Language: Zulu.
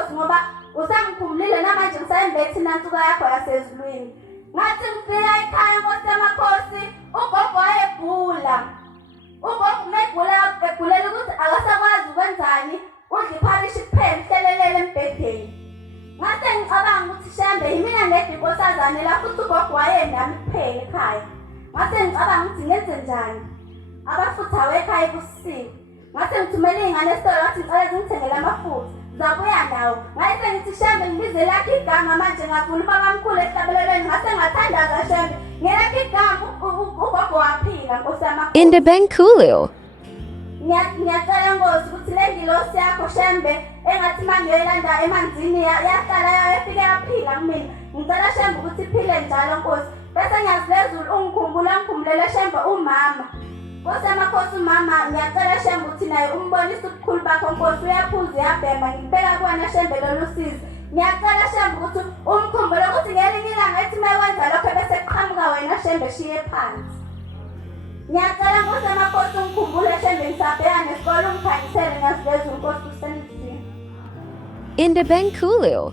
Nkosi ngoba usangikhumulile namanje ngisayembethe inantuka yakho yasezulwini. Ngathi ngifika ekhaya Nkosi yamakhosi, ugogo wayegula. Ugogo egulela ukuthi akasakwazi ukwenzani, udla ipharishi kuphela ihlelelele embhedeni. Ngase ngicabanga ukuthi shembe yimina ngedwa inkosazane la futhi ugogo wayenami kuphela ekhaya. Ngase ngicabanga ukuthi ngenze njani, abafutha wekhaya kusisiwe. Ngase ngithumela iy'ngane esitolo ngathi ngicela zingithengele amafutha, zabuya nawo. Ngase ngithi shembe ngibize lakho igama manje ngavula ubabamkhulu esihlabelelweni. Ngase ngathandaza shembe ngelakho igama ugogo waphila Nkosi yamakhosi. Indebenkulio. Ngiyacela Nkosi ukuthi le ngilosi yakho shembe engathi uma ngiyoyilanda emanzini yahlala yafika yaphila kumina. Ngicela shembe ukuthi iphile njalo Nkosi. Bese ngiyazilezulu ngikhumbulele shembe umama. Nkosi yamakhosi umama ngiyacela shembe ukuthi naye umbonise ubukhulu bakho Nkosi. Uyaphuza uyabhema ngikubeka kuwena shembe lolu sizo. Ngiyacela shembe ukuthi umkhumbule ukuthi ngelinye ilanga ethi uma wenza lokho bese kuqhamuka wena shembe shiye phansi. Ngiyacela Nkosi yamakhosi ungikhumbule shembe ngisabheka nesikole ungiphangisele ngiyazilezulu Nkosi kusendlini. Indebenkulio.